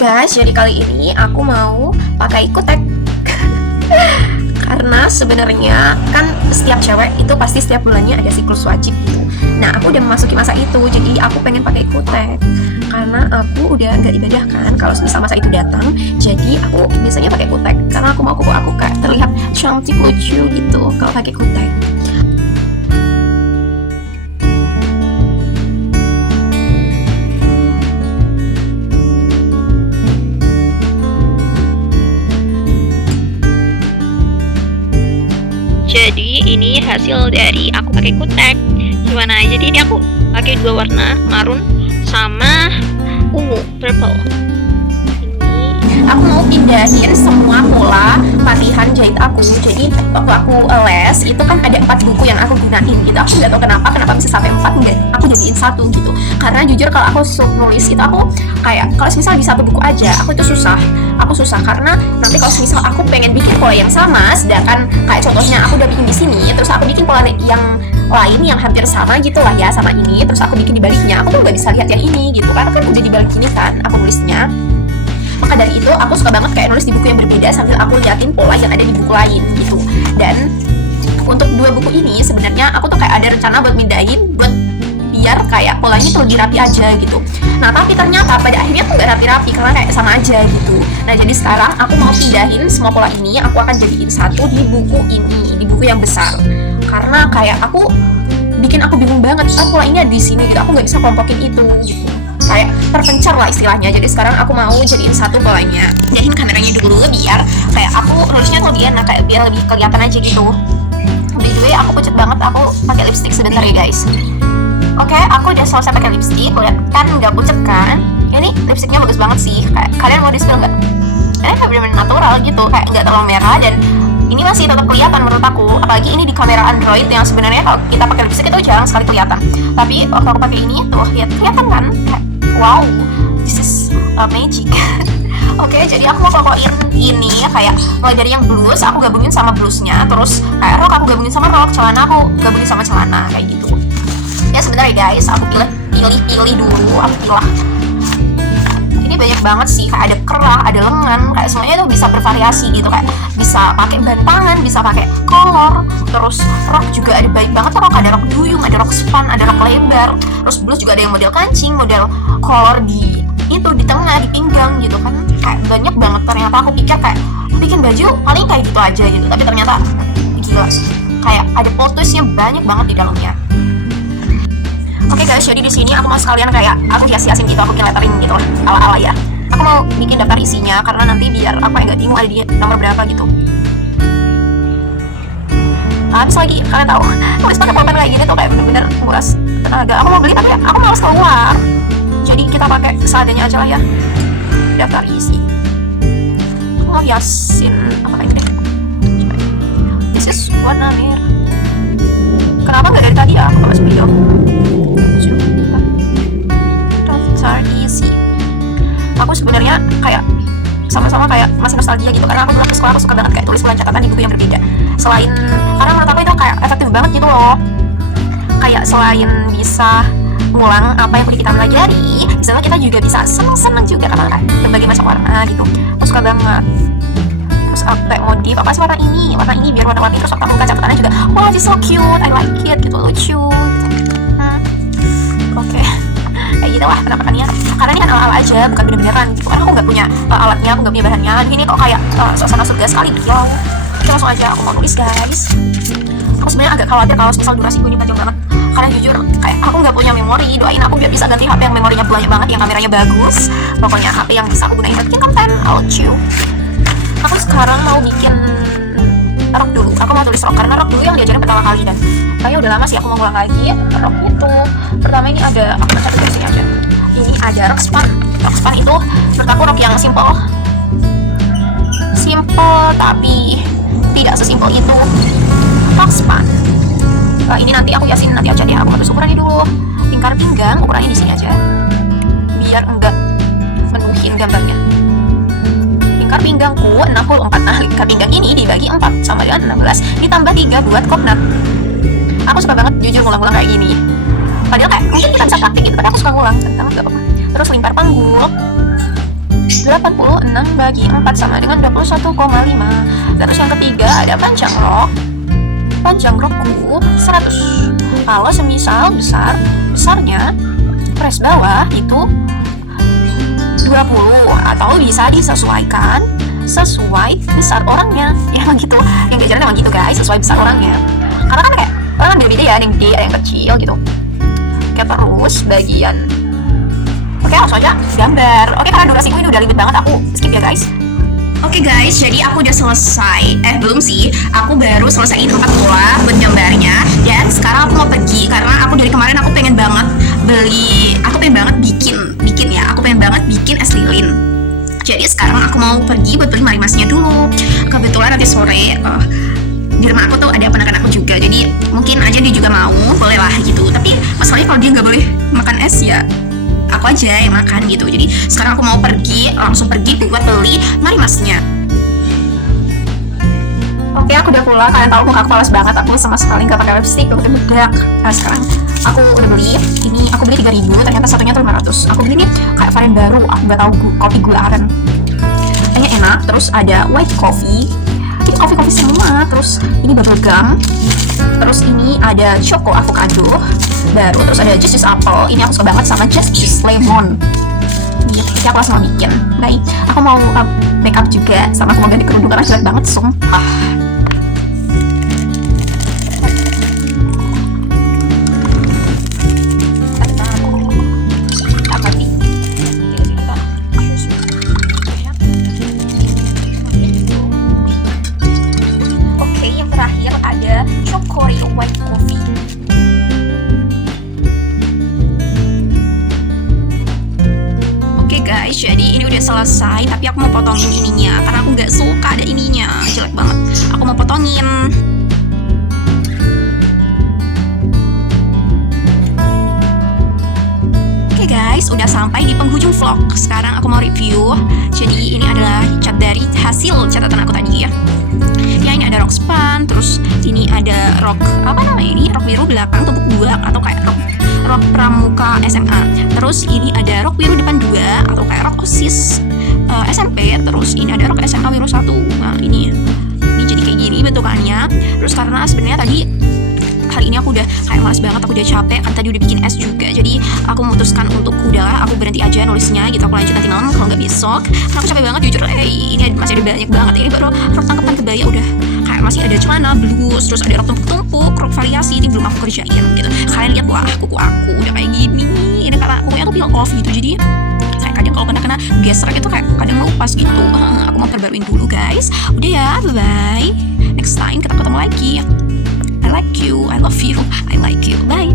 Guys, jadi kali ini aku mau pakai kutek. Karena sebenarnya kan setiap cewek itu pasti setiap bulannya ada siklus wajib gitu. Nah, aku udah memasuki masa itu, jadi aku pengen pakai kutek. Karena aku udah nggak ibadah kan, kalau misal masa itu datang, jadi aku biasanya pakai kutek. Karena aku mau kuku aku kayak terlihat cantik lucu gitu kalau pakai kutek. Jadi ini hasil dari aku pakai kutek. Gimana? Jadi ini aku pakai dua warna, marun sama ungu, purple. Aku mau pindahin semua pola latihan jahit aku. Jadi waktu aku les itu kan ada 4 buku yang aku gunain gitu. Aku nggak tahu kenapa bisa sampai 4, enggak aku jadiin 1 gitu. Karena jujur kalau aku nulis itu aku kayak kalau misal di satu buku aja aku itu susah karena nanti kalau misal aku pengen bikin pola yang sama, sedangkan kayak contohnya aku udah bikin di sini, terus aku bikin pola yang lain yang hampir sama gitu lah ya sama ini, terus aku bikin di baliknya, aku tuh nggak bisa lihat yang ini gitu karena kan udah di balik ini kan aku nulisnya. Maka dari itu aku suka banget kayak nulis di buku yang berbeda sambil aku liatin pola yang ada di buku lain gitu. Dan untuk 2 buku ini sebenarnya aku tuh kayak ada rencana buat mindahin buat biar kayak polanya tuh lebih rapi aja gitu. Nah tapi ternyata pada akhirnya tuh gak rapi-rapi karena kayak sama aja gitu. Nah jadi sekarang aku mau pindahin semua pola ini, aku akan jadiin 1 di buku ini, di buku yang besar. Karena kayak aku bingung banget, pola ini ada di sini gitu, aku nggak bisa kelompokin itu gitu. Kayak terpencar lah istilahnya. Jadi sekarang aku mau jadiin 1 polanya. Pindahin kameranya dulu biar kayak aku nulisnya tuh lebih enak, kayak biar lebih kelihatan aja gitu. By the way, aku pucet banget, aku pakai lipstick sebentar ya guys. Oke, aku udah selesai pakai lipstick. Lihat kan nggak pucet kan? Ini lipsticknya bagus banget sih. Kayak kalian mau di-spill nggak? Ini bener-bener natural gitu, kayak nggak terlalu merah dan ini masih tetap kelihatan menurut aku. Apalagi ini di kamera Android yang sebenarnya kalau kita pakai lipstick itu jarang sekali kelihatan. Tapi waktu aku pakai ini tuh lihat kelihatan kan? Kayak, wow, this is magic. Oke, jadi aku mau fotoin ini kayak mulai dari yang blus aku gabungin sama blusnya, terus kayak rok aku gabungin sama rok, celana aku gabungin sama celana kayak gitu. Ya sebentar ya guys, aku pilih dulu, aku pilah. Ini banyak banget sih, kayak ada kerah, ada lengan, kayak semuanya tuh bisa bervariasi gitu, kayak bisa pakai ban tangan, bisa pakai kolor, terus rok juga ada baik banget rok, ada rok duyung, ada rok span, ada rok lebar, terus blus juga ada yang model kancing, model kolor di itu di tengah, di pinggang gitu kan, kayak banyak banget. Ternyata aku pikir kayak bikin baju paling kayak gitu aja gitu, tapi ternyata gila sih, kayak ada plot twistnya banyak banget di dalamnya. Oke guys, jadi di sini aku mau sekalian kayak aku hias-hiasin gitu, aku bikin lettering gitu ala-ala ya. Aku mau bikin daftar isinya karena nanti biar aku nggak bingung ada di nomor berapa gitu. Habis lagi kalian tahu, nulis pakai pulpen kayak gini tuh kayak bener-bener nguras tenaga. Aku mau beli tapi aku malas keluar. Jadi kita pakai seadanya aja lah ya. Daftar isi. Aku mau hiasin apa kayak gini deh. This is warna merah. Kenapa nggak dari tadi ya? Aku bahas video. Daftar isi. Aku sebenarnya kayak sama-sama kayak masih nostalgia gitu karena aku dulu sekolah aku suka banget kayak tulis ulang catatan di buku yang berbeda. Selain karena menurut aku itu kayak efektif banget gitu loh. Kayak selain bisa ngulang apa yang kita pelajari, misalnya kita juga bisa seneng-seneng juga karena berbagai macam warna gitu. Aku suka banget. Terus aku kayak modif apa sih warna ini biar warna-warni, terus aku buka catatannya juga. Wow, this so cute, I like it gitu, lucu gitu. Oke. Kayak gitu lah penampakannya. Karena ini kan ala-ala aja, bukan bener-beneran gitu. Karena aku nggak punya alatnya, aku nggak punya bahannya. Ini kok kayak suasana surga sekali gitu. Oke, langsung aja aku mau tulis guys. Aku sebenarnya agak khawatir kalau misal durasi gue ini panjang banget. Karena jujur kayak aku nggak punya memori. Doain aku biar bisa ganti HP yang memorinya banyak banget, yang kameranya bagus. Pokoknya HP yang bisa aku gunain buat bikin konten. Lucu. Aku sekarang mau bikin rok dulu. Aku mau tulis rok karena rok dulu yang diajarin pertama kali dan kayaknya udah lama sih aku mau ngulang lagi. Rok itu pertama ini ada, aku catat di sini aja. Ini ada rok span. Rok span itu menurut aku rok yang simple tapi tidak sesimpel itu. Rok span. Nah, ini nanti aku hiasin nanti aja deh. Aku harus ukurannya dulu. Lingkar pinggang ukurannya di sini aja. Biar enggak menuhin gambarnya. Lingkar pinggangku 64. Nah, lingkar pinggang ini dibagi 4 sama dengan 16 ditambah 3 buat komnat. Aku suka banget jujur ngulang-ngulang kayak gini. Padahal kayak mungkin kita bisa praktik gitu, tapi aku suka ngulang. Tentang gak apa-apa. Terus lingkar panggul 86 bagi 4 sama dengan 21,5. Terus yang ketiga ada panjang rokku 100. Kalau semisal besarnya press bawah itu 20, atau bisa disesuaikan sesuai besar orangnya. Ya emang gitu, yang diajarin emang gitu guys, sesuai besar orangnya. Karena kan kayak orang kan beda-beda ya, ada yang gede, ada yang kecil gitu. Oke, terus bagian langsung aja gambar. Oke, karena durasiku ini udah ribet banget, aku skip ya guys. Oke guys, jadi aku udah selesai. Belum sih, aku baru selesaiin 4 bola buat gambarnya. Dan sekarang aku mau pergi karena aku dari kemarin aku pengen banget bikin ya. Aku pengen banget bikin es lilin. Jadi sekarang aku mau pergi buat beli marimasnya dulu. Kebetulan nanti sore di rumah aku tuh ada ponakan aku juga. Jadi mungkin aja dia juga mau, boleh lah gitu. Tapi masalahnya kalau dia nggak boleh makan es ya aku aja yang makan gitu. Jadi sekarang aku mau langsung pergi buat beli marimasnya. Oke, aku udah pulang. Kalian tahu muka aku males banget, aku sama sekali nggak pakai lipstick, udah bedak. Nah sekarang aku udah beli. Ini aku beli 3.000, ternyata satunya tuh 500. Aku beli nih kayak varian baru, aku nggak tahu kopi gula aren. Kayaknya enak. Terus ada white coffee. Ini kopi semua. Terus ini bubble gum. Terus ini ada choco avocado baru. Terus ada juice apple. Ini aku suka banget sama juice lemon. Ini aku langsung mau bikin. Baik, aku mau make up juga, sama aku mau ganti kerudung karena jelek banget, sumpah. Oke, yang terakhir ada chocolate white coffee. Guys, jadi ini udah selesai, tapi aku mau potongin ininya karena aku nggak suka ada ininya, jelek banget. Aku mau potongin. Oke guys, udah sampai di penghujung vlog. Sekarang aku mau review. Jadi ini adalah cat dari hasil catatan aku tadi ya. Ya ini ada rok span, terus ini ada rok apa namanya ini, rok biru belakang tumpuk 2 atau kayak rok pramuka SMA. Terus ini ada rok biru depan 2 atau kayak rok OSIS SMP. Terus ini ada rok SMA biru 1. Nah ini jadi kayak gini bentukannya. Terus karena sebenarnya tadi hari ini aku udah kayak malas banget, aku udah capek kan, tadi udah bikin es juga. Jadi aku memutuskan untuk udahlah aku berhenti aja nulisnya gitu, aku lanjut nanti malam kalau nggak besok. Karena aku capek banget jujur. Ini masih ada banyak banget. Ini baru rok tangkapan kebaya udah kayak masih ada celana blus, terus ada rok tumpuk-tumpuk, rok variasi, ini belum aku kerjain gitu. Kalian lihat wah kuku aku udah kayak gini. Ini karena kukunya tuh peel off gitu, jadi kayak kadang kalau kena gesrek itu kayak kadang lepas gitu. Aku mau perbaruin dulu guys. Udah ya, bye bye. Next time kita ketemu lagi. I like you, I love you, I like you. Bye.